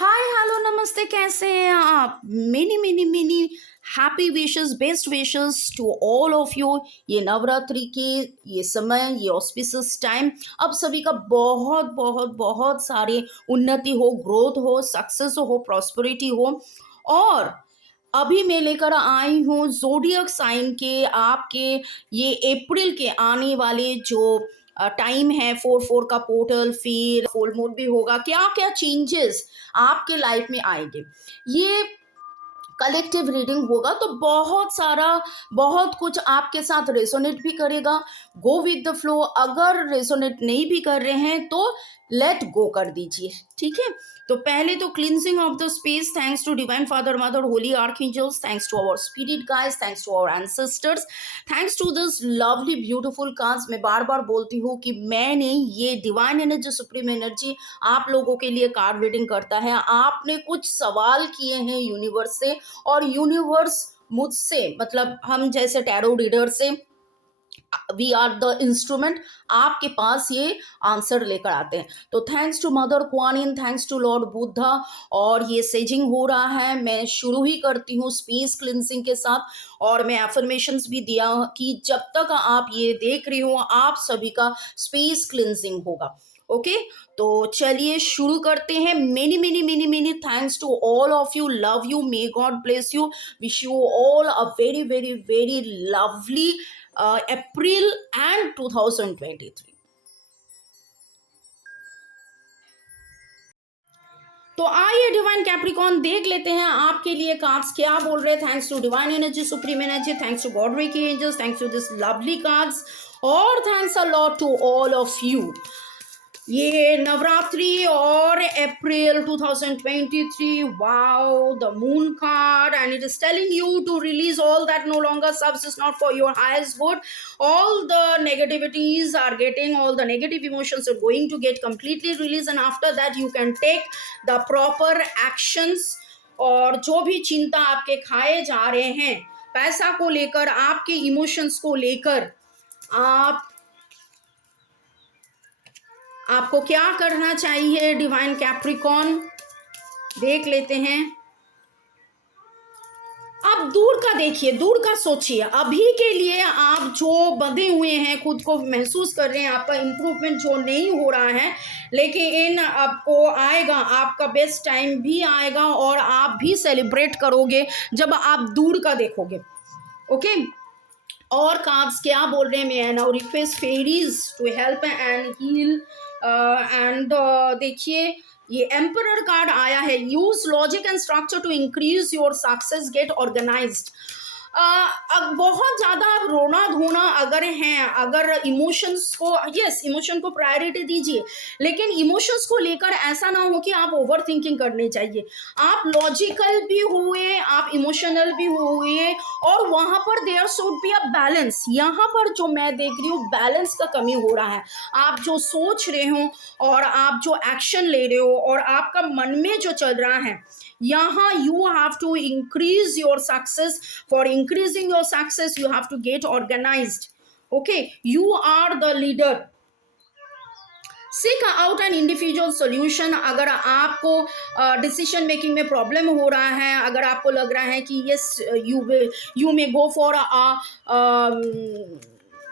Hi hello नमस्ते, कैसे हैं आप? Many many many happy wishes, best wishes to all of you. ये नवरात्रि के ये समय, ये ऑस्पिशियस टाइम, अब सभी का बहुत बहुत बहुत सारे उन्नति हो, ग्रोथ हो, सक्सेस हो, प्रॉस्पेरिटी हो। और अभी मैं लेकर आई हूँ जोडियक साइन के आपके ये अप्रैल के आने वाले जो टाइम है, 4/4 का पोर्टल, फिर फुल मून भी होगा, क्या क्या चेंजेस आपके लाइफ में आएंगे। ये कलेक्टिव रीडिंग होगा तो बहुत सारा, बहुत कुछ आपके साथ रेसोनेट भी करेगा। Go with the flow. अगर रेसोनेट नहीं भी कर रहे हैं तो लेट गो कर दीजिए, ठीक है। तो पहले तो cleansing of the space, thanks to divine father mother holy archangels, thanks to our spirit guides, thanks to our ancestors, thanks to this lovely beautiful cards. मैं बार बार बोलती हूँ कि मैंने ये डिवाइन एनर्जी, सुप्रीम एनर्जी आप लोगों के लिए कार्ड रीडिंग करता है। आपने कुछ सवाल किए हैं यूनिवर्स से और यूनिवर्स मुझसे, मतलब हम जैसे टैरो रीडर से, वी आर द इंस्ट्रूमेंट, आपके पास ये आंसर लेकर आते हैं। तो thanks to mother Kwan Yin, thanks to lord Buddha. और ये सेजिंग हो रहा है, मैं शुरू ही करती हूँ स्पेस क्लिनसिंग के साथ। और मैं एफर्मेशंस भी दिया कि जब तक आप ये देख रही हो आप सभी का स्पेस क्लिनसिंग होगा। ओके तो चलिए शुरू करते हैं। Many many many many thanks to all of you, love you, may God bless you, wish you all a very very very lovely April and 2023। तो आइए डिवाइन कैप्रिकॉन देख लेते हैं आपके लिए कार्ड्स क्या बोल रहे हैं। Thanks to divine energy, supreme energy, thanks to God recce angels, thanks to this lovely cards, और thanks a lot to all of you. ये नवरात्रि और अप्रैल 2023, wow, the moon card, and it is telling you to release all that no longer serves is not for your highest good. All the negativities are getting, all the negative emotions are going to get completely released, and after that you can take the proper actions। और जो भी चिंता आपके खाए जा रहे हैं पैसा को लेकर, आपके इमोशंस को लेकर, आप आपको क्या करना चाहिए डिवाइन कैप्रिकॉन, देख लेते हैं। आप दूर का देखिए, दूर का सोचिए। अभी के लिए आप जो बंधे हुए हैं, खुद को महसूस कर रहे हैं, आपका इम्प्रूवमेंट जो नहीं हो रहा है, लेकिन आपको आएगा, आपका बेस्ट टाइम भी आएगा और आप भी सेलिब्रेट करोगे जब आप दूर का देखोगे। ओके और कार्ड्स क्या बोल रहे हैं। मैं now request fairies to help and heal and देखिए ये एम्परर कार्ड आया है। Use logic and structure to increase your success, get organized. अब बहुत ज़्यादा आप रोना धोना अगर हैं, अगर इमोशंस को, यस इमोशन को प्रायोरिटी दीजिए, लेकिन इमोशंस को लेकर ऐसा ना हो कि आप ओवर थिंकिंग करने चाहिए। आप लॉजिकल भी हुए, आप इमोशनल भी हुए, और वहाँ पर there should be a balance. यहाँ पर जो मैं देख रही हूँ बैलेंस का कमी हो रहा है। आप जो सोच रहे हो और आप जो एक्शन ले रहे हो और आपका मन में जो चल रहा है, यहाँ you have to increase your success. For increasing your success you have to get organized. Okay, you are the leader. Seek out an individual solution. अगर आपको डिसीजन मेकिंग में प्रॉब्लम हो रहा है, अगर आपको लग रहा है कि yes you may go for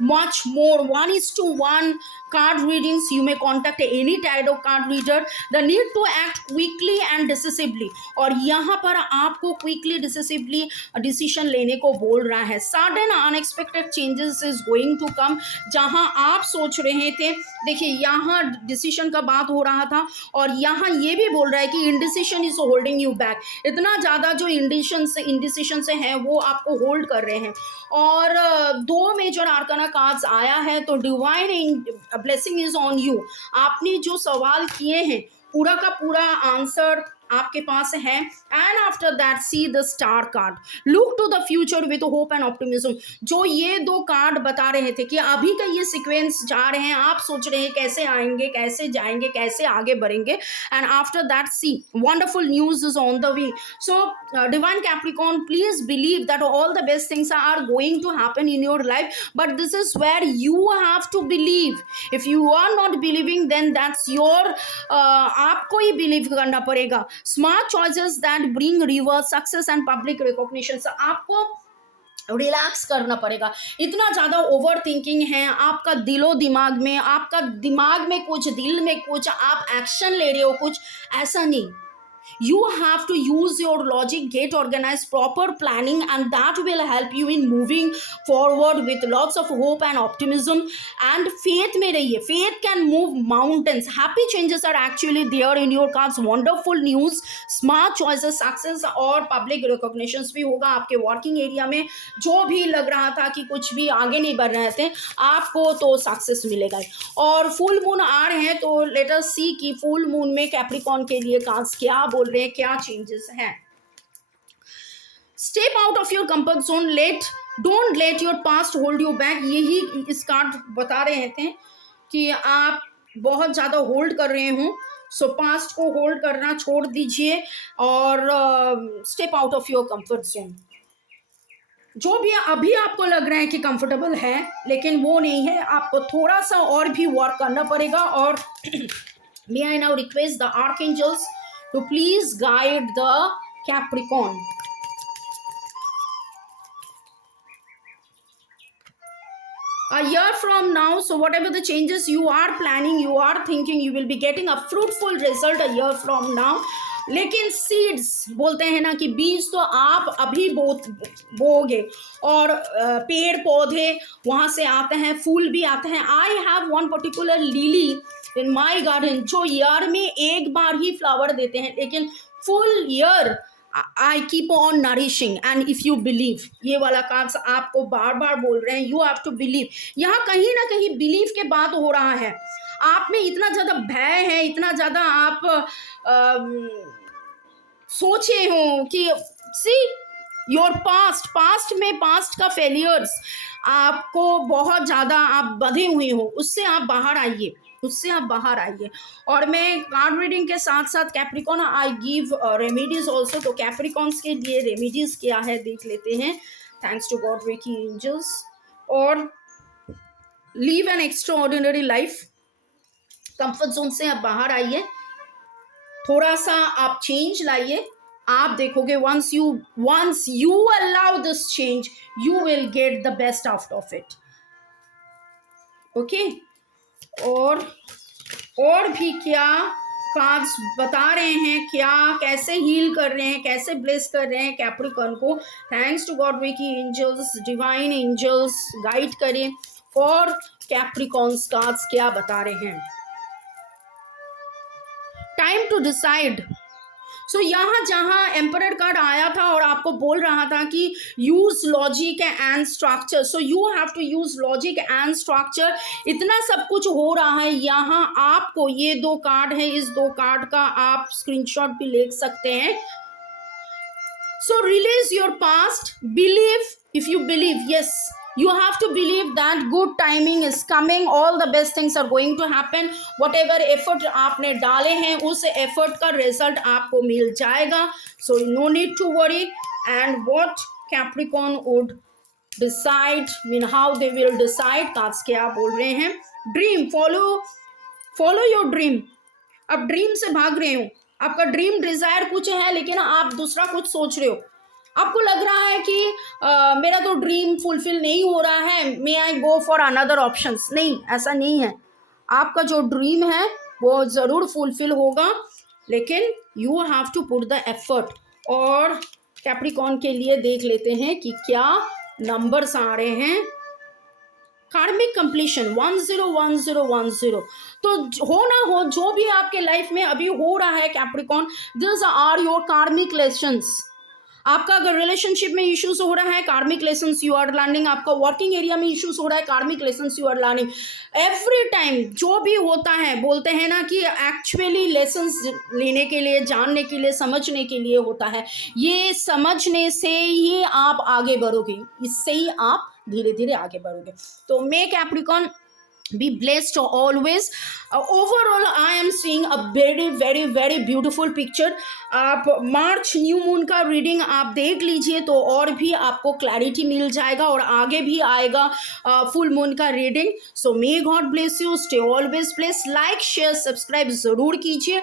much more 1:1 card readings, you may contact any tarot card reader. The need to act quickly and decisively, और यहाँ पर आपको क्विकली डिसिसिवली डिसीजन लेने को बोल रहा है। Sudden unexpected changes is going to come. जहाँ आप सोच रहे थे, देखिए यहाँ डिसीजन का बात हो रहा था और यहाँ ये भी बोल रहा है कि indecision is holding you back. इतना ज़्यादा जो इंडिसीजन से है वो आपको होल्ड कर रहे हैं। और दो मेजर आर्काना कार्ड्स आया है, तो divine blessing is on you. आपने जो सवाल किए हैं पूरा का पूरा आंसर आपके पास है। And after that see the star card, look to the future with hope and optimism. जो ये दो कार्ड बता रहे थे कि अभी का ये सीक्वेंस जा रहे हैं, आप सोच रहे हैं कैसे आएंगे, कैसे जाएंगे, कैसे आगे बढ़ेंगे, and after that see wonderful news is on the way. So divine Capricorn, please believe that all the best things are going to happen in your life, but this is where you have to believe. If you are not believing then that's your, आपको ही believe करना पड़ेगा। Smart choices that bring rivers success and public recognition. आपको relax करना पड़ेगा। इतना ज़्यादा over thinking है आपका दिलो दिमाग में, आपका दिमाग में कुछ, दिल में कुछ, आप एक्शन ले रहे हो कुछ, ऐसा नहीं। You have to use your logic, get organized, proper planning, and that will help you in moving forward with lots of hope and optimism and faith में रहिए। Faith can move mountains. Happy changes are actually there in your cards. Wonderful news, smart choices, success और public recognitions भी होगा आपके working area में। जो भी लग रहा था कि कुछ भी आगे नहीं बढ़ रहे थे, आपको तो सक्सेस मिलेगा। और फुल मून आ रहे हैं, तो लेट अस सी कि फुल मून में कैप्रिकॉर्न के लिए कार्ड्स क्या बोल रहे हैं, क्या चेंजेस हैं। Step out of your comfort zone, don't let your past hold you back. यही इस कार्ड बता रहे थे कि आप बहुत ज़्यादा होल्ड कर रहे हो, सो पास्ट को होल्ड करना छोड़ दीजिए और step out of your comfort zone. जो भी अभी आपको लग रहा है कि कंफर्टेबल है, लेकिन वो नहीं है, आपको थोड़ा सा और भी वर्क करना पड़ेगा। और may I now request the archangels to please guide the Capricorn. A year from now, so whatever the changes you are planning, you are thinking, you will be getting a fruitful result a year from now. लेकिन seeds बोलते हैं ना कि बीज तो आप अभी बोओगे और पेड़ पौधे वहाँ से आते हैं, फूल भी आते हैं। I have one particular lily in my garden जो ईयर में एक बार ही फ्लावर देते हैं, लेकिन full year I keep on nourishing and if you believe. ये वाला कार्ड्स आपको बार बार बोल रहे हैं, यू हैव टू बिलीव। यहाँ कहीं ना कहीं बिलीव के बात हो रहा है। आप में इतना ज़्यादा भय है, इतना ज़्यादा आप सोचे हो कि सी योर पास्ट में पास्ट का फेलियर्स आपको बहुत ज़्यादा आप बंधे हुए हो, उससे आप बाहर आइए, उससे आप बाहर आइए। और मैं कार्ड रीडिंग के साथ साथ Capricorn I give remedies also. तो कैप्रिकॉन्स के लिए रेमेडीज क्या है देख लेते हैं। Thanks to God recce angels. और live an extraordinary life, comfort zone से आप बाहर आइए, थोड़ा सा आप चेंज लाइए। आप देखोगे once you allow this change, you will get the best out of it. Okay, और भी क्या कार्ड्स बता रहे हैं, क्या कैसे हील कर रहे हैं, कैसे ब्लेस कर रहे हैं कैप्रिकॉर्न को। Thanks to God recce angels, divine angels guide करें फॉर कैप्रिकॉर्न्स। कार्ड्स क्या बता रहे हैं। Time to decide. सो यहाँ जहाँ एम्परर कार्ड आया था और आपको बोल रहा था कि use logic and structure, so you have to use logic and structure. इतना सब कुछ हो रहा है यहाँ आपको। ये दो कार्ड है, इस दो कार्ड का आप स्क्रीनशॉट भी ले सकते हैं। So release your past, believe, if you believe, yes you have to believe that good timing is coming, all the best things are going to happen. whatever effort आपने डाले हैं उस effort का result आपको मिल जाएगा। so no need to worry। and what Capricorn would decide, mean how they will decide, cards क्या बोल रहे हैं। Dream, follow your dream। अब ड्रीम से भाग रहे हो, आपका ड्रीम डिजायर कुछ है लेकिन आप दूसरा कुछ सोच रहे हो। आपको लग रहा है कि मेरा तो ड्रीम फुलफिल नहीं हो रहा है, मे आई गो फॉर अनदर ऑप्शंस। नहीं, ऐसा नहीं है। आपका जो ड्रीम है वो ज़रूर फुलफिल होगा, लेकिन you have to put the effort. और कैप्रिकॉर्न के लिए देख लेते हैं कि क्या नंबर्स आ रहे हैं। कार्मिक कंप्लीशन 101010। तो हो ना हो, जो भी आपके लाइफ में अभी हो रहा है Capricorn, this are your karmic lessons. आपका अगर रिलेशनशिप में इश्यूज हो रहा है, karmic lessons you are learning. आपका वर्किंग एरिया में इश्यूज हो रहा है, karmic lessons you are learning. Every time जो भी होता है, बोलते हैं ना कि एक्चुअली लेसन्स लेने के लिए, जानने के लिए, समझने के लिए होता है। ये समझने से ही आप आगे बढ़ोगे, इससे ही आप धीरे धीरे आगे बढ़ोगे। तो मे Capricorn be blessed always। overall I am seeing a very beautiful picture। आप मार्च न्यू मून का रीडिंग आप देख लीजिए तो और भी आपको क्लैरिटी मिल जाएगा, और आगे भी आएगा फुल मून का reading. So may God bless you, stay always bless. Like share subscribe ज़रूर कीजिए।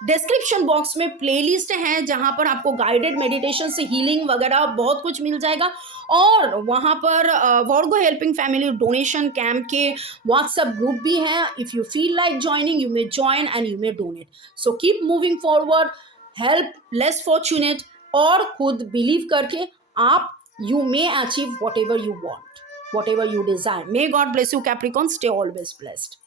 डिस्क्रिप्शन बॉक्स में प्लेलिस्ट है जहां पर आपको गाइडेड मेडिटेशन से हीलिंग वगैरह बहुत कुछ मिल जाएगा। और वहां पर वर्गो हेल्पिंग फैमिली डोनेशन कैंप के व्हाट्सएप ग्रुप भी है। If you feel like joining you may join and you may donate. So keep moving forward, help less fortunate, और खुद बिलीव करके आप you may achieve what ever you want, what ever you desire. May God bless you Capricorn, stay always blessed.